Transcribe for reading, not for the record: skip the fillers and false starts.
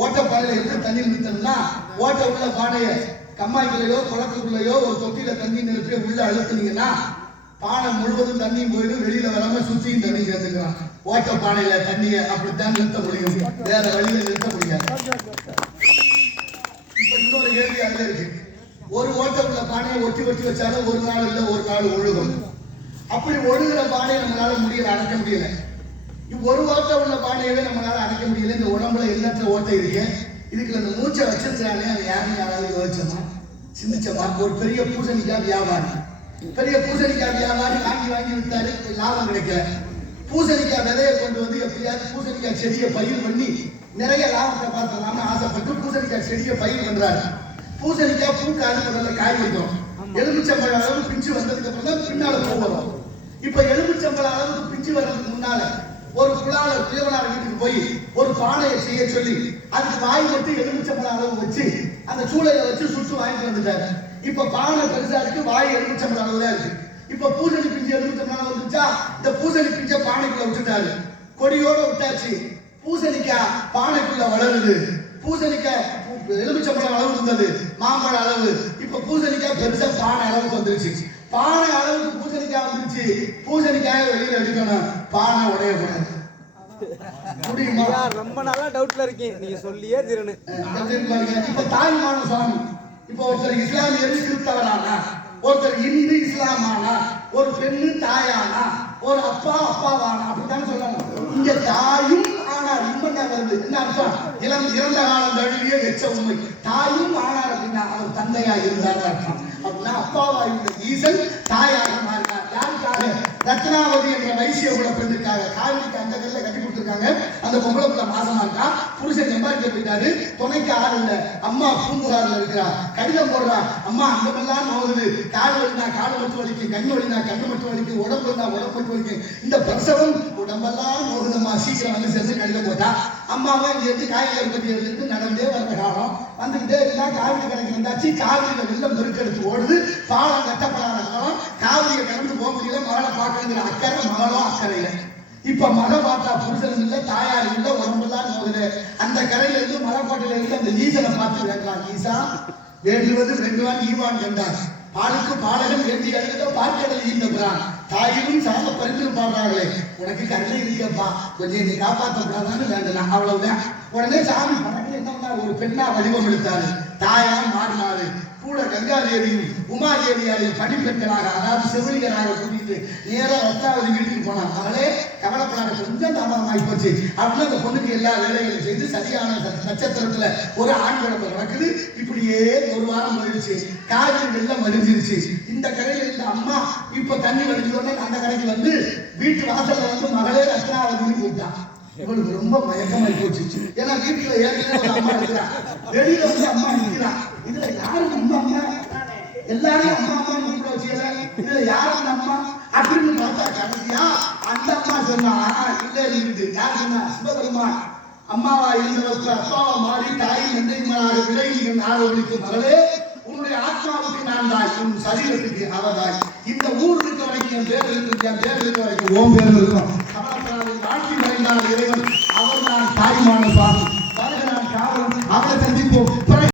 ஓட்டப்பானையில எப்படி தண்ணி நிறுத்தணும்னா ஓட்ட உள்ள பானையை கம்மாய்க்குள்ளேயோ குளத்துக்குள்ளேயோ ஒரு தொட்டியில தண்ணி நிறுத்தி உள்ள அழுத்துனீங்கன்னா பானை முழுவதும் தண்ணி போயிடும், வெளியில வராம சுத்தியும் தண்ணி சேர்த்துக்கலாம். ஓட்ட பானையில தண்ணியை அப்படித்தான் நிறுத்த முடியும், வேற வழியில நிறுத்த முடியாது. இப்ப இன்னொரு கேள்வி அங்க இருக்கு. ஒரு ஓட்ட உள்ள பானையை ஒட்டி ஒட்டி வச்சாலும் ஒரு நாள் இல்ல ஒரு நாள் ஒழுகும். அப்படி ஒழுகுற பானையை நம்மளால முடியல, அடைக்க முடியல. ஒரு ஓட்டை உள்ள பானையவே நம்மளால அடைக்க முடியல. இந்த உடம்புல எண்ணற்ற ஓட்டை இருக்கு. இதுக்கு அந்த மூச்சை வச்சிருக்கிறானே அது யாருன்னு யாராவது யோசிச்சோமா, சிந்திச்சோமா? ஒரு பெரிய பூசணிக்காய் வியாபாரி, பெரிய பூசணிக்காய் வியாபாரி வாங்கி வாங்கி விட்டாரு, லாபம் கிடைக்கல. பூசணிக்காய் விதையை கொண்டு வந்து எப்படியாவது பூசணிக்காய் செடியை பயிர் பண்ணி நிறைய லாபத்தை பார்த்துக்கலாம்னு ஆசைப்பட்டு பூசணிக்காய் செடியை பயிர் பண்றாரு. பூசணிக்காய் பூக்காது, முதல்ல காய் வைக்கும். எலுமிச்சம்பழ அளவு பிஞ்சு வந்ததுக்கு அப்புறம் தான் பின்னால பூ வரும். இப்ப எலுமிச்சம்பழ அளவுக்கு பிஞ்சு வர்றதுக்கு முன்னால ஒரு குழாளர் குயவனார் வீட்டுக்கு போய் ஒரு பானையை செய்ய சொல்லி அதுக்கு வாய் மட்டும் எலுமிச்சம்பழ அளவு வச்சு அந்த சூளையில வச்சு சுட்டு வாங்கிட்டு வந்துட்டாரு. இப்ப பானை பெருசா இருக்கு, வாய் எலுமிச்சம்பழ அளவு தான் இருக்கு. இப்ப பூசணி பிஞ்சு எலுமிச்சம்பழ அளவு வந்துச்சா, இந்த பூசணி பிஞ்ச பானைக்குள்ள விட்டுட்டாரு. கொடியோட விட்டாச்சு. பூசணிக்காய் பானைக்குள்ள வளருது. பூசணிக்காய் எலுமிச்சம்பழம் அளவு இருந்தது, மாம்பழ அளவு. இப்ப பூசணிக்காய் பெருசா பானை அளவுக்கு வந்துருச்சு. பானை அளவுக்கு பூசணிக்காய் வந்துருச்சு. பூசணிக்காயை வெளியில எடுக்கணும், பானை உடையக்கூடாது. முடியுமா? ரொம்ப நாளா டவுட்ல இருக்கேன், நீங்க சொல்லியே தீரணும். இப்ப தாய்மான சுவாமி, இப்ப ஒருத்தர் இஸ்லாமியர் கிறிஸ்தவரானா, ஒருத்தர் இந்து இஸ்லாமானா, ஒரு பெண்ணு தாயானா, ஒரு அப்பா அப்பாவானா, அப்படித்தான் சொல்லணும். இங்க தாயும் ஆனார் இம்மன்னா வருது. என்ன அர்த்தம்? இறந்த காலம் தழுவிய எச்ச உண்மை. தாயும் ஆனார் அப்படின்னா அவர் தந்தையா இருந்தார் அர்த்தம். அப்படின்னா அப்பாவா இருந்த ஈசன் தாயாக மாறினார். யாருக்காக? ரத்னாவதி என்ற வைசிய குல பெண்ணுக்காக. காவிரிக்கு அந்த கல்ல கட்டி கொடுத்துருக்காங்க. அந்த பொம்பளை புள்ள மாசமா இருக்கா, புருஷன் சம்பாதிக்க போயிட்டாரு, துணைக்கு ஆள் இல்ல. அம்மா பூம்புகார்ல இருக்கிறா, கடிதம் போடுறா. அம்மா அங்கமெல்லாம் நோகுது, காடு வலினா காடு மட்டும் வலிக்கும், கண்ணு வலினா கண்ணு மட்டும் வலிக்கும், உடம்பு வலினா உடம்பு மட்டும் வலிக்கும், இந்த பிரசவம் உடம்பெல்லாம் நோகுதம்மா, சீக்கிரம் வந்து சேர்ந்து கடிதம் போட்டா. அம்மாவா இங்க இருந்து காய்கறி பற்றி எடுத்துட்டு நடந்தே வந்த காலம் வந்துகிட்டே இருந்தா காவிரி கணக்கு வந்தாச்சு. காவிரியில வெள்ளம் பெருக்கெடுத்து ஓடுது, பாலம் கட்டப்படாத காலம், காவிரியை கடந்து போக முடியல. மகளை பார்க்கணுங்கிற அக்கறை மகளும் அக்கறையில. இப்ப மக பார்த்தா புருஷன் இல்ல, தாயார் இல்ல, உடம்பெல்லாம் நோகுது. அந்த கரையில இருந்து மலைக்கோட்டையில இருந்து அந்த ஈசனை பார்த்து வேண்டாம். ஈசா வேண்டுவது வேண்டுவான் ஈவான் கண்டார். பாலுக்கு பாடகன் வேண்டி அழுத பார்க்கடல் ஈந்தப்ரான். தாயிலும் சாக பறித்து பாடுறாங்களே, உனக்கு கருணை இருக்கப்பா, கொஞ்சம் நீ காப்பாற்றப்படாதான்னு வேண்டலாம், அவ்வளவுதான். உடனே சாமி படத்துல என்ன பண்ணாரு, ஒரு பெண்ணா வடிவம் எடுத்தாரு, தாயா மாறினாரு. கூட கங்காதேவியும் உமாதேவியாரையும் பணிப்பெண்களாக, அதாவது செவிலியராக கூட்டிட்டு நேரா ரத்னாவதி வீட்டுக்கு போனான். அவளே கவலைப்படாத, கொஞ்சம் தாமதமாகி போச்சு அப்படின்னு அந்த பொண்ணுக்கு எல்லா வேலைகளும் செய்து சரியான நட்சத்திரத்துல ஒரு ஆண் குழந்தை நடக்குது. இப்படியே ஒரு வாரம் போயிடுச்சு. காவிரி வெள்ளம் வடிஞ்சிருச்சு. இந்த கரையில இருந்த அம்மா இப்ப தண்ணி வடிஞ்சோடனே அந்த கரைக்கு வந்து வீட்டு வாசல்ல வந்து மகளே ரத்னாவதினு போயிட்டான். இவளுக்கு ரொம்ப மயக்கமாய் போச்சு. ஏன்னா வீட்டுல ஏற்கனவே ஒரு அம்மா இருக்கிறா, வெளியில வந்து அம்மா நிற்கிறான். இதுல யாரு நம்ம அம்மா? எல்லாரும் அம்மா அம்மா கூப்பிட வச்சுக்கல, இதுல யாரு அந்த அம்மா அப்படின்னு பார்த்தா கடைசியா அந்த அம்மா சொன்னா இல்ல இருக்குது. யார் சொன்னா? சிவபெருமான். அம்மாவா இருந்தவருக்கு அப்பாவா மாறி தாய் நந்தைமாராக விலகி நாளவழிக்கு மகளே, உன்னுடைய ஆத்மாவுக்கு நான் தாய், உன் சரீரத்துக்கு அவதாய். இந்த ஊர் இருக்க வரைக்கும் என் பேர் இருக்கு, என் பேர் இருக்க வரைக்கும் ஓம் பேர் இருக்கும். கவலைப்படாத, ஆட்சி மறைந்தார் இறைவன், அவர் நான் தாய்மான சுவாமி.